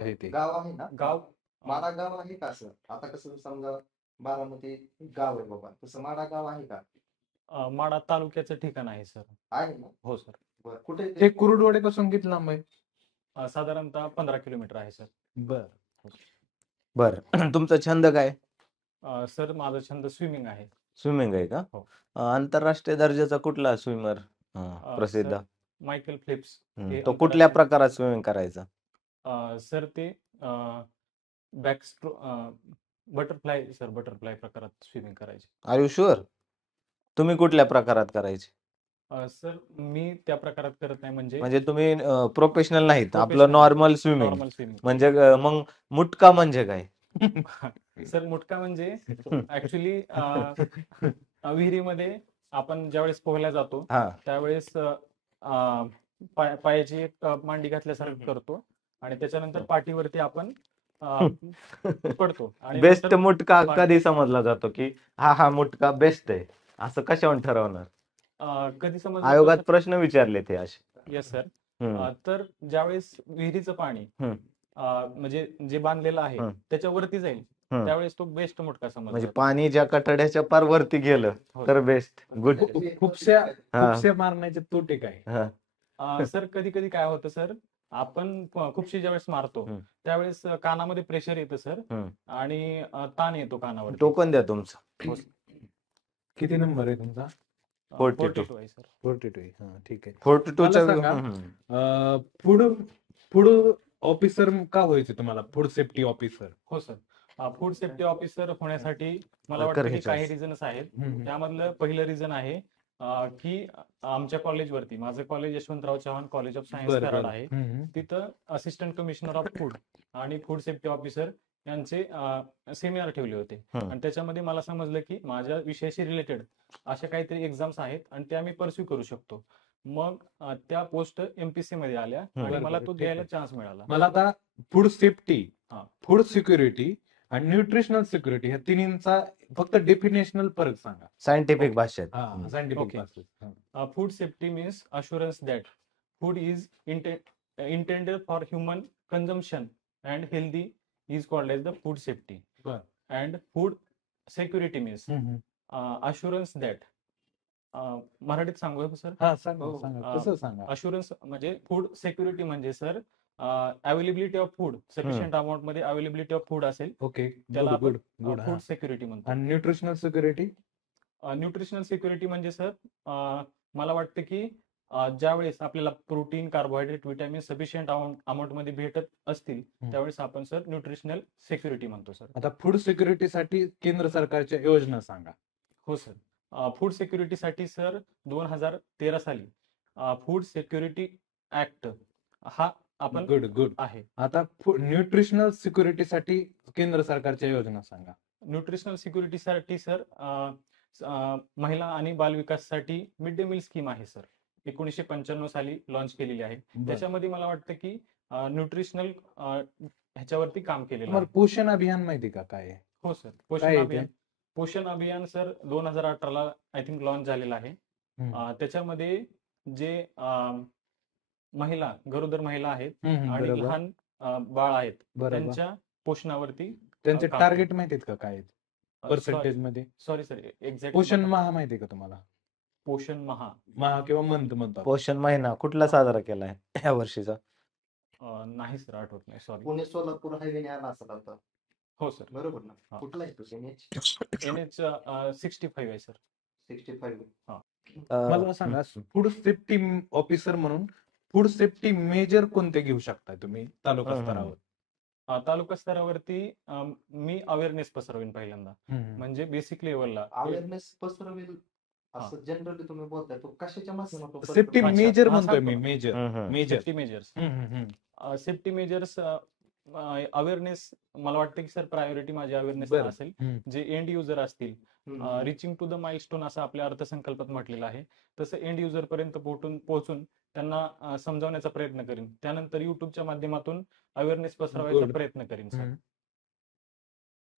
आहे ते गाव आहे ना गाव माडा गाव आहे का असं आता कसं समजा बारामती गाव आहे बाबा तसं माडा गाव आहे का माढा तालुक्याचं ठिकाण आहे सर. आहे ना हो सर. बरं कुठे ते कुरुडवाडीपासून किती लांब आहे? साधारणतः 15 किलोमीटर आहे सर. बर. बर तुमचा छंद काय? सर माझा छंद स्विमिंग आहे. स्विमिंग आहे का? हो. आंतरराष्ट्रीय दर्जाचा कुठला स्विमर प्रसिद्ध? सर मायकेल फिलिप्स हे तो कुठल्या आंतरराष्ट्रीय- प्रकारात स्विमिंग करायचा? सर ते बॅकस्ट्रो बटरफ्लाय प्रकारात स्विमिंग करायचे. Are you sure? तुम्ही कुठल्या प्रकारात करायचे? सर मी त्या प्रकारात करत नाही म्हणजे म्हणजे तुम्ही प्रोफेशनल नाहीत, आपलं Professional. Normal swimming. Normal swimming. म्हणजे मग मुटका म्हणजे काय? सर मुटका म्हणजे ऍक्च्युली विहिरीमध्ये आपण ज्यावेळेस पोहायला जातो हा त्यावेळेस पायाची एक मांडी घातल्यासारखं करतो आणि त्याच्यानंतर पाठीवरती आपण पडतो आणि बेस्ट नंतर मुटका पा- कधी समजला जातो की हा मुटका बेस्ट आहे, असं कशावर ठरवणार? कधी समज आयोगात प्रश्न विचारले ते असे. Yes sir. हम्म, तर ज्यावेळेस विहिरीचं पाणी हम्म. म्हणजे जे बांधलेलं आहे हम्म. त्याच्यावरती जाईल हम्म. त्यावेळेस तो बेस्ट मुटका समजला म्हणजे जातो. पाणी ज्या कठड्याच्या पार वरती गेलं हो. तर बेस्ट. गुड. खूपशा हा. खूपशा मारण्याचे तोटे काय? सर कधी कधी काय होतं सर आपण खूपशी ज्यावेळेस मारतो हम्म. त्यावेळेस कानामध्ये प्रेशर येतं सर हम्म. आणि ताण येतो कानावर. टोकन द्या तुमचं. किती नंबर आहे तुमचा? 42 आहे सर. 42. हा ठीक आहे. 42च्या मला सांगा, फूड ऑफिसर का व्हायचे तुम्हाला? Food safety officer? हो सर. फूड सेफ्टी ऑफिसर होण्यासाठी मला कर वाटतं की ह्याच्यावर. काही रिझन्स आहेत. त्यामधलं पहिलं रिझन आहे की आमच्या कॉलेजवरती, माझं college Yashwantrao Chavan college of science Karad आहे, तिथं असिस्टंट कमिशनर ऑफ फूड आणि फूड सेफ्टी ऑफिसर यांचे सेमिनार ठेवले होते आणि त्याच्यामध्ये मला समजलं की माझ्या विषयाशी रिलेटेड अशा काहीतरी एक्झाम्स आहेत आणि त्या मी परस्यू करू शकतो. मग त्या पोस्ट एमपीसी मध्ये आल्या आणि बरं, मला बरं, तो ठीक द्यायला आहे. चान्स मिळाला. मला आता फूड सेफ्टी, हा. फूड सिक्युरिटी आणि न्यूट्रिशनल सिक्युरिटी ह्या तिन्हींचा फक्त डेफिनेशनल फरक सांगा. सायंटिफिक भाषेत. Scientific Okay. भाषेत. Food safety means assurance that food is intended for human consumption and healthy is called as the food safety. बर. And food security means assurance that मराठीत सांगू का सर? हा सांगा हो. सांगा कसं सांगा. अशुरन्स म्हणजे फूड सिक्युरिटी म्हणजे sir availability of food sufficient amount मध्ये अवेलेबिलिटी ऑफ फूड असेल ओके. त्याला गुड आपण गुड गुड. फूड सिक्युरिटी म्हणतो. आणि न्यूट्रिशनल सिक्युरिटी? न्यूट्रिशनल सिक्युरिटी म्हणजे सर मला वाटतं की ज्यावेळेस आपल्याला protein, carbohydrate, vitamin sufficient amount मध्ये भेटत असतील त्यावेळेस आपण सर न्यूट्रिशनल सिक्युरिटी म्हणतो सर. आता फूड सिक्युरिटीसाठी केंद्र सरकारच्या योजना सांगा. हो सर. फूड सिक्युरिटीसाठी सर 2013 साली फूड सिक्युरिटी ऍक्ट हा आपण गुड गुड. आहे. आता न्यूट्रिशनल सिक्युरिटीसाठी केंद्र सरकारच्या योजना सांगा. न्यूट्रिशनल सिक्युरिटीसाठी सर महिला आणि बाल विकासासाठी मिड डे मील स्कीम आहे सर, 1995 साली लॉन्च केलेली आहे. त्याच्यामध्ये मला वाटतं की न्यूट्रिशनल ह्याच्यावरती काम केलेलं तुम्हाला आहे. पोषण अभियान माहिती का काय आहे? हो सर. काय पोषण आहे ते? अभियान, पोषण अभियान सर 2018 ला आय थिंक लॉन्च झालेलं आहे. त्याच्यामध्ये जे गरोदर महिला आहेत आणि बरोबर लहान बाळ आहेत बरोबर. त्यांच्या पोषणावरती त्यांचे काम टार्गेट माहितीत का काय आहेत? सॉरी पर्सेंटेज मध्ये? सर एक्झॅक्ट पोषण माह माहिती का तुम्हाला? पोषण महा माह किंवा मंथ म्हणतात. पोषण महिना कुठला साजरा केलाय या वर्षीचा? नाही सर, आठवत नाही, सॉरी. पुणे सोलापूर हायवे आला असेल आता. हो सर. बरोबर ना? हा. कुठला आहे तो NH? NH 65 आहे सर. 65. मला सांगा, फूड सेफ्टी ऑफिसर म्हणून फूड सेफ्टी मेजर कोणते घेऊ शकता तुम्ही तालुका स्तरावर? तालुका स्तरावरती मी अवेअरनेस पसरवीन पहिल्यांदा, म्हणजे बेसिक लेवलला अवेअरनेस पसरवेल असं जनरली तुम्ही बोलताय, तो कशाच्या माध्यमातून सेफ्टी पसरवेल? मेजर हा, म्हणतोय सांगतो मी. ना. Major safety measures. Safety measures awareness मला वाटतं की सर प्रायोरिटी माझी अवेअरनेस बरं. असेल. जे एंड युजर असतील, रिचिंग टू द माइलस्टोन असं आपल्या अर्थसंकल्पात म्हटलेलं आहे, तसं एंड युजर पर्यंत पोहोचून त्यांना समजावण्याचा प्रयत्न करीन. त्यानंतर युट्यूबच्या माध्यमातून अवेअरनेस पसरवायचा Good. प्रयत्न करीन सर.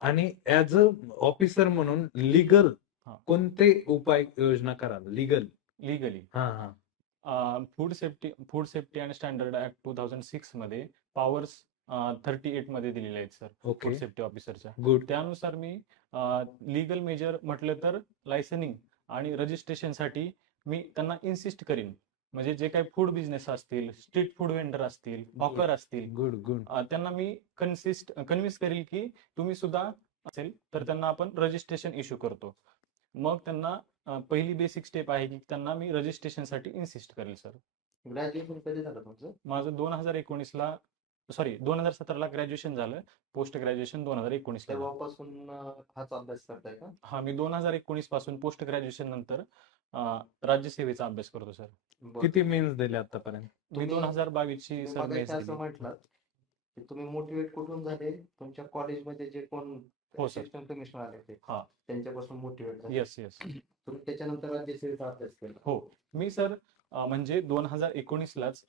आणि ऍज अ ऑफिसर म्हणून लिगल हा. कोणते उपाय योजना कराल legal? Legally food safety and standard act 2006 मध्ये पॉवर्स 38 मध्ये दिलेल्या आहेत सर ओके, फूड सेफ्टी ऑफिसरच्या. गुड. त्यानुसार मी लिगल मेजर म्हटलं तर लायसनिंग आणि रजिस्ट्रेशनसाठी मी त्यांना इन्सिस्ट करीन. म्हणजे जे काही फूड बिझनेस असतील, स्ट्रीट फूड वेंडर असतील, हॉकर असतील, गुड गुड. त्यांना मी कन्व्हिन्स करेल की तुम्ही सुद्धा असेल तर त्यांना आपण रजिस्ट्रेशन इश्यू करतो. मग त्यांना पहिली बेसिक स्टेप आहे की त्यांना मी रजिस्ट्रेशनसाठी इन्सिस्ट करेल सर. ग्रॅज्युएशन कधी झालं तुमचं? माझं 2019ला 2017ला ग्रॅज्युएशन झालं. पोस्ट ग्रॅज्युएशन 2019ला झालं. तेव्हापासून हाच अभ्यास करताय का? हा, मी 2019 पासून पोस्ट ग्रॅज्युएशन नंतर राज्यसेवेचा अभ्यास करतो सर. बरं. किती मेन्स दिले आतापर्यंत? मी 2022 ची तुम्ही सर मगाशी मेस असं दिली. म्हटलं की तुम्ही मोटिवेट कुठून झाले? तुमच्या कॉलेजमध्ये जे कोण हो सर. असिस्टंट कमिशनर आले ते हा. त्यांच्यापासून मोटिवेट झाले. Yes yes. तुम्ही त्याच्यानंतर राज्यसेवेचा अभ्यास केला. हो, मी सर म्हणजे 2019लाच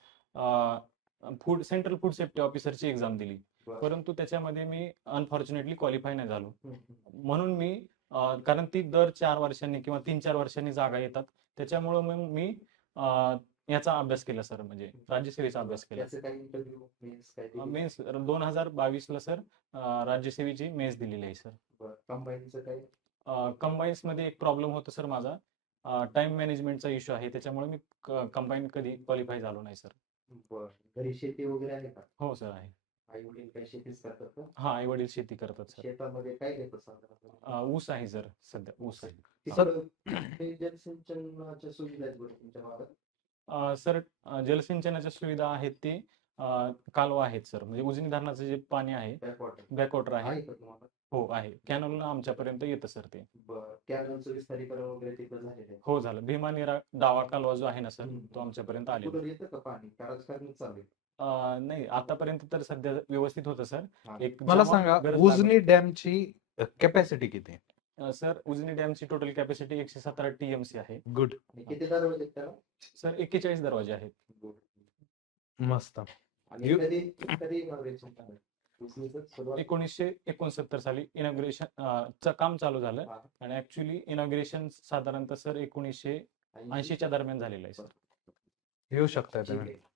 सेंट्रल फूड सेफ्टी ऑफिसरची एक्झाम दिली. बरं. परंतु त्याच्यामध्ये मी अनफॉर्च्युनेटली क्वालिफाय नाही झालो. हम्म, हम्म. म्हणून मी कारण ती दर 4 वर्षांनी किंवा 3-4 वर्षांनी जागा येतात. त्याच्यामुळं मग मी याचा अभ्यास केला सर, म्हणजे राज्यसेवेचा अभ्यास केला. त्याचे काही इंटरव्ह्यू मीन्स काय दिली? मेन्स 2022ला सर राज्यसेवेची मेन्स दिलेली आहे सर. बरं. कंबाईनचं काय? कंबाईन्स मध्ये एक प्रॉब्लेम होतो सर माझा. टाइम मॅनेजमेंटचा इश्यू आहे, त्याच्यामुळे मी कंबाईन कधी क्वालिफाय झालो नाही सर. बरं. घरी शेती वगैरे आहे का? हो सर आहे. आई वडील काही शेतीच करतात का? हा, आई वडील शेती करतात सर. शेतामध्ये काय घेतात साधारण? ऊस आहे सर, सध्या ऊस आहे. तिकडं ते जलसिंचनाच्या सुविधा आहेत बरं तुमच्या भागात? सर जलसिंचनाच्या सुविधा आहेत ते कालवा आहेत सर, म्हणजे उजनी धरणाचं जे पाणी आहे बॅकवॉटर बॅकवॉटर आहे. आहे का तुम्हाला? हो आहे, कॅनल आमच्यापर्यंत येतं सर ते. बरं. कॅनलचं विस्तारीकरण वगैरे तिकडं झालेलं आहे. हो झालं. भीमानिरा डावा कालवा जो आहे ना सर, हम्म. तो आमच्यापर्यंत आलेला. कुठं येतं का पाणी? का राजकारणच चालू आहे? नाही, आतापर्यंत तर सध्या व्यवस्थित होतं सर. हा. एक मला जेव्हा सांगा, गरज लागत- उजनी डॅमची कॅपॅसिटी किती आहे? सर उजनी डॅमची टोटल कॅपॅसिटी 117 TMC आहे. गुड, आणि किती दरवाजे आहेत त्याला? सर 41 दरवाजे आहेत. मस्त. आणि You- कधी कधी inauguration झालं? उचलूचं सुरुवात? 1969 साली इनॉग्रेशन चं काम चालू झालं हा. आणि ऍक्च्युली इनॉग्रेशन साधारणतः सर 1980च्या दरम्यान झालेलं आहे सर. येऊ शकता ठीक तुम्ही. आहे.